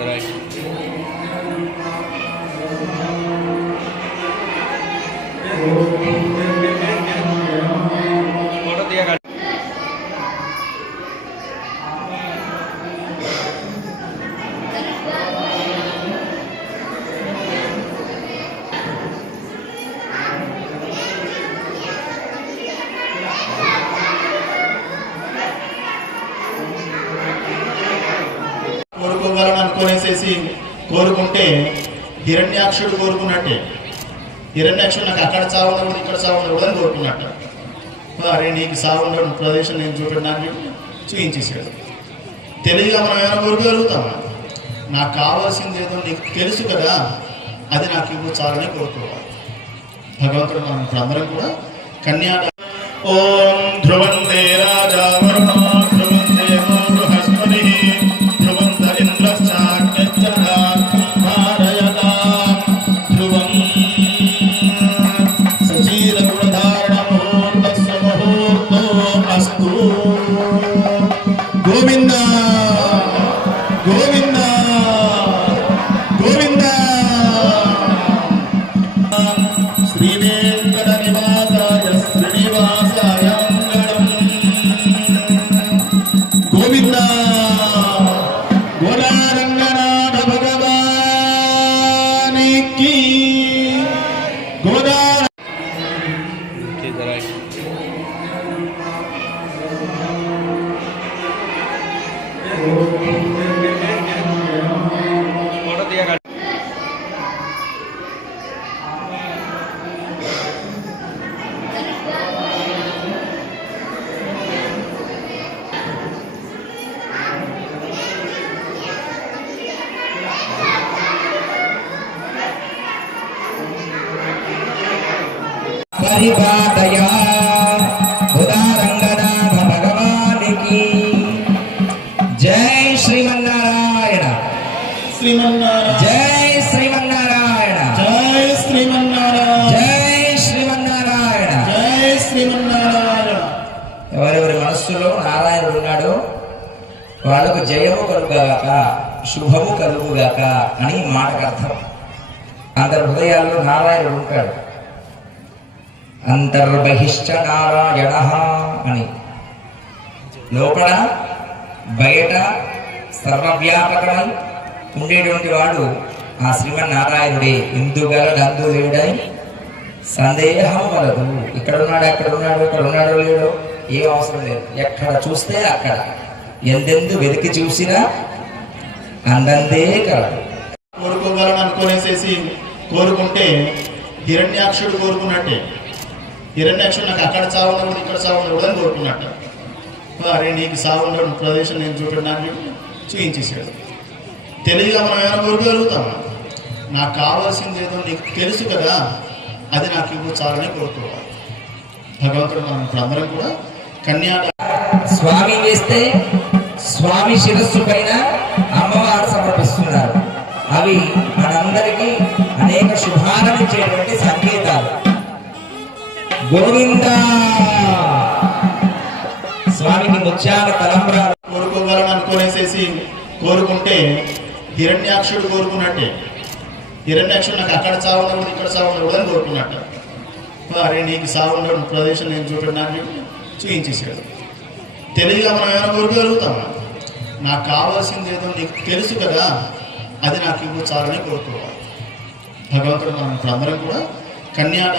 that I హిరణ్యాక్షుడు కోరుకున్నట్టే. హిరణ్యాక్షుడు నాకు అక్కడ చావు ఇక్కడ చావు అని కోరుకున్నట్ట. అరే నీకు సావు ఉండడం ప్రదేశం నేను చూపెట్టడానికి చూపించేసాడు తెలివిగా మనం ఏమైనా కోరుకోగలుగుతామా? నాకు కావాల్సింది ఏదో నీకు తెలుసు కదా అది నాకు ఇవ్వు చాలని కోరుకోవాలి. భగవంతుడు మనం అందరం కూడా కన్యా ఓం ధ్రువంతే గోవిందా శుభము కలుగుగాక అని మాటకు అర్థం అందరి హృదయాల్లో నారాయణుడు ఉంటాడు. అంతర్బహిష్ట నారాయణ అని. లోపల బయట సర్వవ్యాపకమై ఉండేటువంటి వాడు ఆ శ్రీమన్నారాయణుడే. ఇందుగల నందు లేడని సందేహం వలదు. ఇక్కడ ఉన్నాడు అక్కడ ఉన్నాడు ఇక్కడ ఉన్నాడో లేడో ఏం అవసరం లేదు. ఎక్కడ చూస్తే అక్కడ. ఎందెందు వెతికి చూసినా అందందే కలడు కోరుకోగలను అనుకోనేసేసి కోరుకుంటే హిరణ్యాక్షుడు కోరుకున్నట్టే. హిరణ్యాక్షుడు నాకు అక్కడ చావు ఉండకూడదు ఇక్కడ చావు ఉండకూడదు అని కోరుకున్నట్ట. అరే నీకు ఉండడం ప్రదేశం నేను చూపెట్టడానికి చూపించేసాడు తెలివిగా మనం ఏమైనా కోరుకోగలుగుతామా? నాకు కావాల్సింది ఏదో నీకు తెలుసు కదా అది నాకు ఇవ్వు చాలని కోరుకోవాలి. భగవంతుడు మనం ఇప్పుడు అందరం కూడా కన్యా స్వామి వేస్తే స్వామి శిరస్సు పైన అవి మనందరికీ అనేక శుభాలను ఇచ్చేటువంటి సంకేతాలు. గోవింద! స్వామికి ముత్యాల తలంబ్రాలు. కోరుకోగలను అనుకోనేసేసి కోరుకుంటే హిరణ్యాక్షుడు కోరుకున్నట్టే. హిరణ్యాక్షుడు నాకు అక్కడ చావు ఉండకూడదు ఇక్కడ చావు ఉండకూడదు అని కోరుకున్నట్ట. అరే నీకు సాగు ఉండడం ప్రదేశం నేను చూడడానికి చూపించేసాడు తెలివిగా మనం ఏమైనా కోరుకోగలుగుతామా? నాకు కావాల్సింది ఏదో నీకు తెలుసు కదా. అది నాకు ఇవ్వు చాలని కోరుకోవాలి భగవంతుడు మనం అందరం కూడా కన్యాడ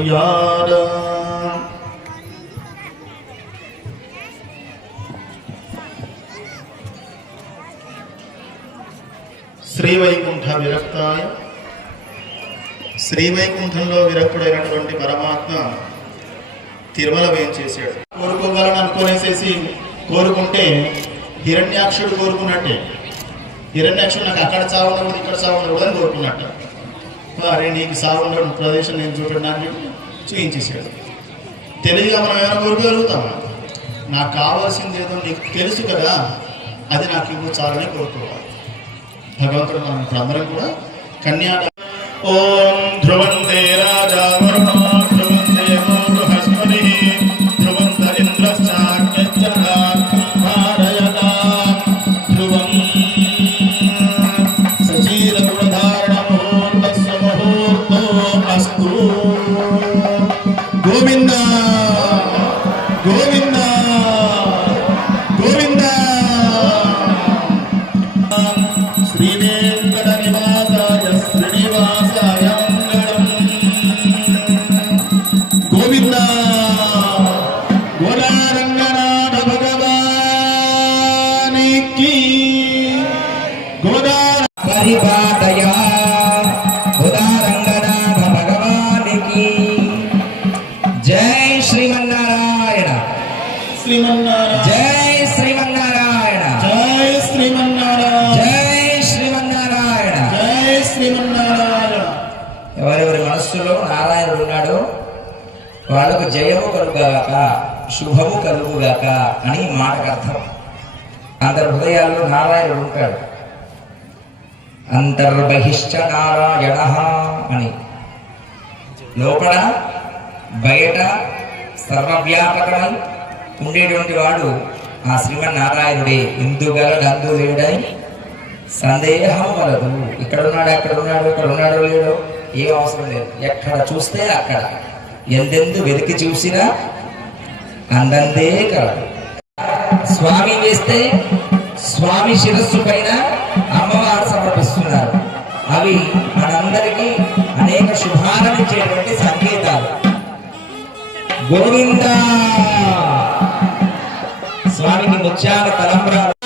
పూజనం శ్రీవైకుంఠ విరక్తాయ. శ్రీవైకుంఠంలో విరక్తుడైనటువంటి పరమాత్మ తిరుమల వేయించేసాడు కోరుకోగలను అనుకోనేసేసి కోరుకుంటే హిరణ్యాక్షుడు కోరుకున్నట్టే. హిరణ్యాక్షుడు నాకు అక్కడ చావు ఇక్కడ చావు కూడా కోరుకున్నట్టు. అరే నీకు సావు ఉండడం ప్రదేశం నేను చూపెట్టడానికి చూపించేసాడు తెలివిగా మనం ఏమైనా కోరుకోగలుగుతామా? నాకు కావాల్సింది ఏదో నీకు తెలుసు కదా అది నాకు ఇవ్వు చాలని కోరుకోవాలి. భగవంతుడు మనం అందరం కూడా కన్యా ఓం ధ్రువంతే రాజా గోవింద ఎవరెవరి నారాయణుడు ఉన్నాడు వాళ్ళకు జయము కలుగుగాక శుభము కలుగుగాక అని మాటకు అర్థం అందరి హృదయాల్లో నారాయణుడు ఉంటాడు. అంతర్బహిష్ట నారాయణ అని. లోపల బయట సర్వవ్యాపకమై ఉండేటువంటి వాడు ఆ శ్రీమన్నారాయణుడే. ఇందుగల నందు లేడని సందేహం వలదు. ఇక్కడ ఉన్నాడు అక్కడ ఉన్నాడు ఇక్కడ ఉన్నాడో లేడో? ఏం అవసరం లేదు. ఎక్కడ చూస్తే అక్కడ. ఎందెందు వెలికి చూసినా అందందే కాదు. స్వామి వేస్తే స్వామి శిరస్సు పైన అమ్మవారు సమర్పిస్తున్నారు. అవి మనందరికీ అనేక శుభాలనిచ్చేటువంటి సంకేతాలు. గోవింద! స్వామికి ముత్యాల తలంబ్రాలు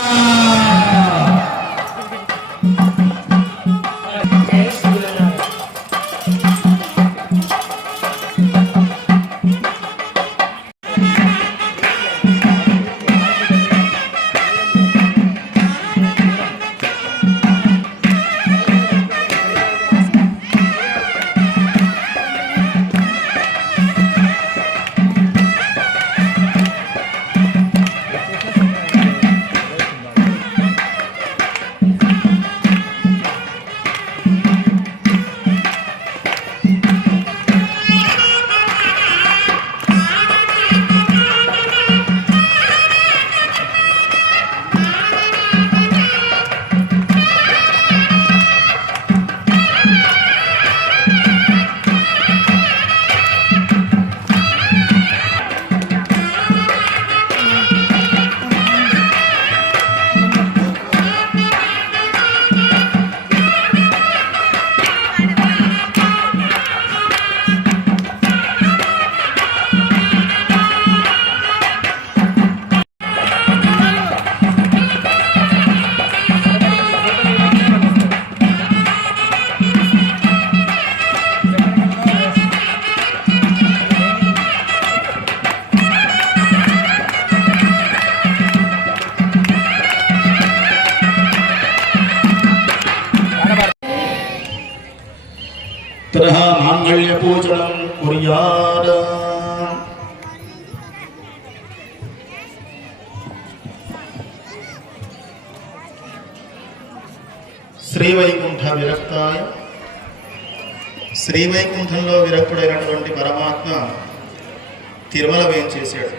పూజనం కుర్యాద శ్రీవైకుంఠ విరక్తాయ శ్రీవైకుంఠంలో విరక్తుడైనటువంటి పరమాత్మ తిరుమల వేయించేశాడు